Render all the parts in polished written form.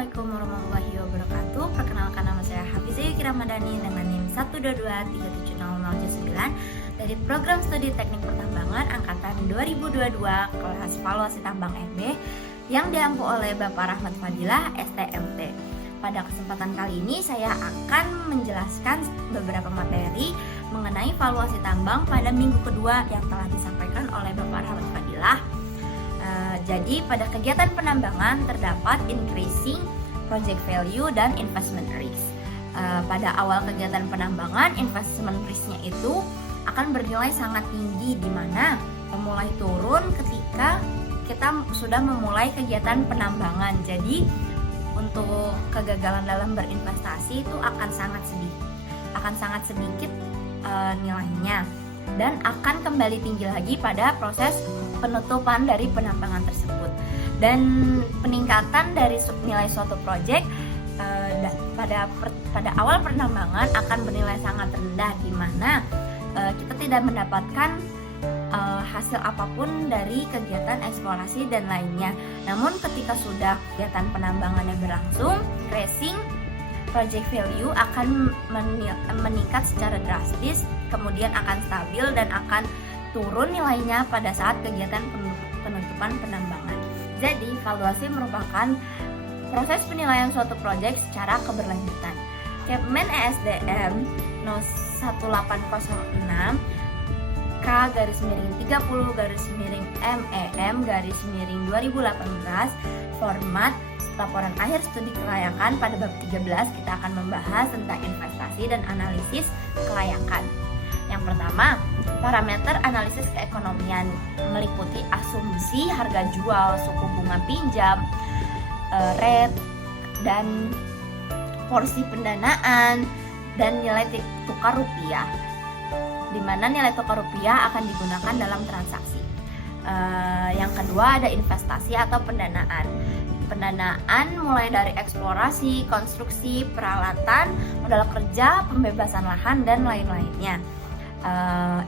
Assalamualaikum warahmatullahi wabarakatuh. Perkenalkan, nama saya Hafizah Yuki Ramadhani dengan NIM 122370079 dari Program Studi Teknik Pertambangan Angkatan 2022 kelas Valuasi Tambang MB yang diampu oleh Bapak Rahmat Fadilah, STMT. Pada kesempatan kali ini saya akan menjelaskan beberapa materi mengenai valuasi tambang pada minggu kedua yang telah disampaikan oleh Bapak Rahmat Fadilah. Jadi pada kegiatan penambangan terdapat increasing project value dan investment risk. Pada awal kegiatan penambangan, investment risk-nya itu akan bernilai sangat tinggi, di mana memulai turun ketika kita sudah memulai kegiatan penambangan. Jadi untuk kegagalan dalam berinvestasi itu akan sangat sedikit nilainya, dan akan kembali tinggi lagi pada proses penutupan dari penambangan tersebut. Dan peningkatan dari nilai suatu proyek pada awal penambangan akan bernilai sangat rendah, di mana kita tidak mendapatkan hasil apapun dari kegiatan eksplorasi dan lainnya. Namun ketika sudah kegiatan penambangannya berlangsung, increasing project value akan meningkat secara drastis, kemudian akan stabil dan akan turun nilainya pada saat kegiatan penutupan penambangan. Jadi, valuasi merupakan proses penilaian suatu proyek secara keberlanjutan. Kepmen ESDM 1806 K/30/MEM/2018 format laporan akhir studi kelayakan. Pada bab 13 kita akan membahas tentang investasi dan analisis kelayakan. Yang pertama, parameter analisis keekonomian meliputi asumsi harga jual, suku bunga pinjam, rate, dan porsi pendanaan, dan nilai tukar rupiah, di mana nilai tukar rupiah akan digunakan dalam transaksi. Yang kedua ada investasi atau pendanaan. Pendanaan mulai dari eksplorasi, konstruksi, peralatan, modal kerja, pembebasan lahan, dan lain-lainnya.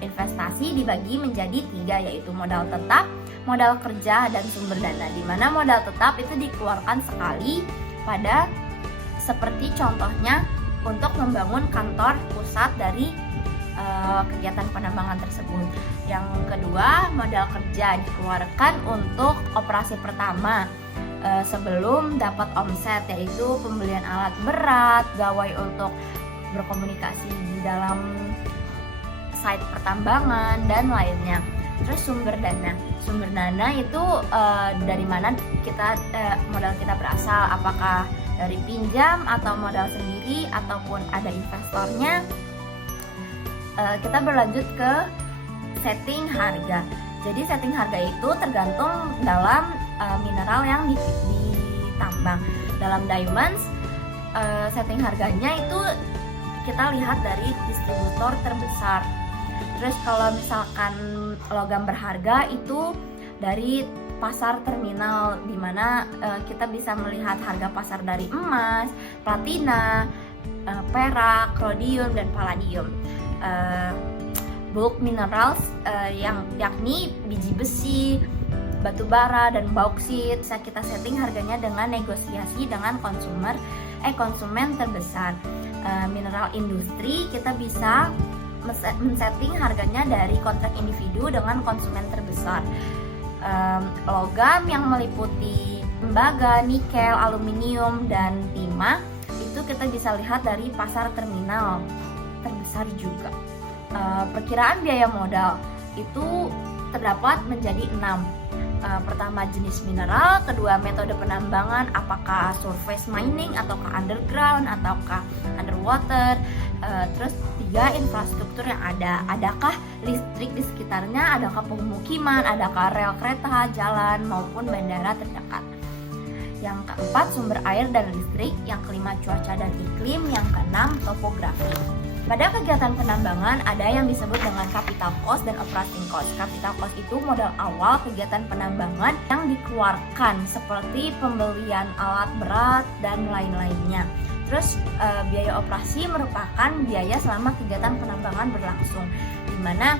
Investasi dibagi menjadi 3, yaitu modal tetap, modal kerja, dan sumber dana, di mana modal tetap itu dikeluarkan sekali pada, seperti contohnya untuk membangun kantor pusat dari kegiatan penambangan tersebut. Yang kedua, modal kerja dikeluarkan untuk operasi pertama sebelum dapat omset, yaitu pembelian alat berat, gawai untuk berkomunikasi di dalam site pertambangan, dan lainnya. Terus sumber dana itu dari mana modal kita berasal, apakah dari pinjam atau modal sendiri ataupun ada investornya. Kita berlanjut ke setting harga. Jadi setting harga itu tergantung dalam mineral yang ditambang. Dalam diamonds, setting harganya itu kita lihat dari distributor terbesar. Terus kalau misalkan logam berharga itu dari pasar terminal, di mana kita bisa melihat harga pasar dari emas, platina, perak, rhodium, dan palladium. Bulk minerals yakni biji besi, batu bara, dan bauksit bisa kita setting harganya dengan negosiasi dengan konsumen terbesar. Mineral industri kita bisa men-setting harganya dari kontrak individu dengan konsumen terbesar. Logam yang meliputi tembaga, nikel, aluminium, dan timah itu kita bisa lihat dari pasar terminal terbesar juga. Perkiraan biaya modal itu terdapat menjadi 6. Pertama, jenis mineral. Kedua, metode penambangan, apakah surface mining ataukah underground ataukah underwater. Terus 3, infrastruktur yang adakah listrik di sekitarnya, adakah pemukiman, adakah rel kereta, jalan, maupun bandara terdekat. Yang keempat, sumber air dan listrik. Yang kelima, cuaca dan iklim. Yang keenam, topografi. Pada kegiatan penambangan ada yang disebut dengan capital cost dan operating cost. Capital cost itu modal awal kegiatan penambangan yang dikeluarkan, seperti pembelian alat berat dan lain-lainnya. Terus biaya operasi merupakan biaya selama kegiatan penambangan berlangsung, di mana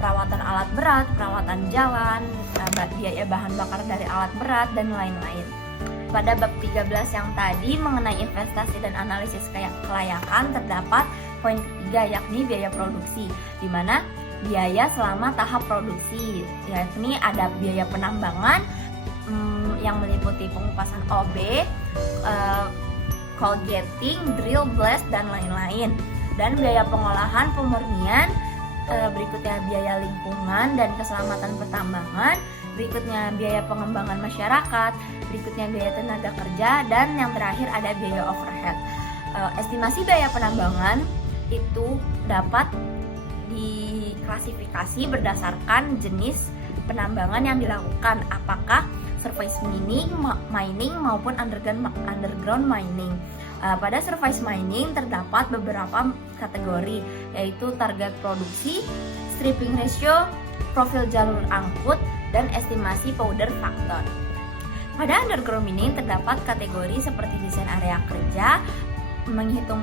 perawatan alat berat, perawatan jalan, biaya bahan bakar dari alat berat, dan lain-lain. pada bab 13 yang tadi mengenai investasi dan analisis kelayakan terdapat poin ketiga, yakni biaya produksi, di mana biaya selama tahap produksi, yakni ada biaya penambangan yang meliputi pengupasan OB, coal getting, drill blast, dan lain-lain. Dan biaya pengolahan pemurnian, berikutnya biaya lingkungan dan keselamatan pertambangan, berikutnya biaya pengembangan masyarakat, berikutnya biaya tenaga kerja, dan yang terakhir ada biaya overhead. Estimasi biaya penambangan itu dapat diklasifikasi berdasarkan jenis penambangan yang dilakukan, apakah surface mining maupun underground mining. Pada surface mining terdapat beberapa kategori, yaitu target produksi, stripping ratio, profil jalur angkut, dan estimasi powder factor. Pada underground mining terdapat kategori seperti desain area kerja, menghitung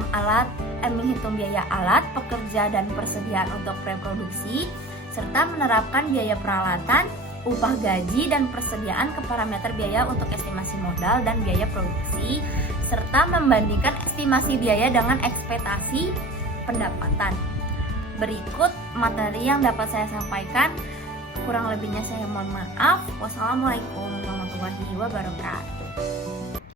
biaya alat, pekerja, dan persediaan untuk preproduksi, serta menerapkan biaya peralatan, upah gaji, dan persediaan ke parameter biaya untuk estimasi modal dan biaya produksi, serta membandingkan estimasi biaya dengan ekspektasi pendapatan. Berikut materi yang dapat saya sampaikan, kurang lebihnya saya mohon maaf. Wassalamualaikum warahmatullahi wabarakatuh.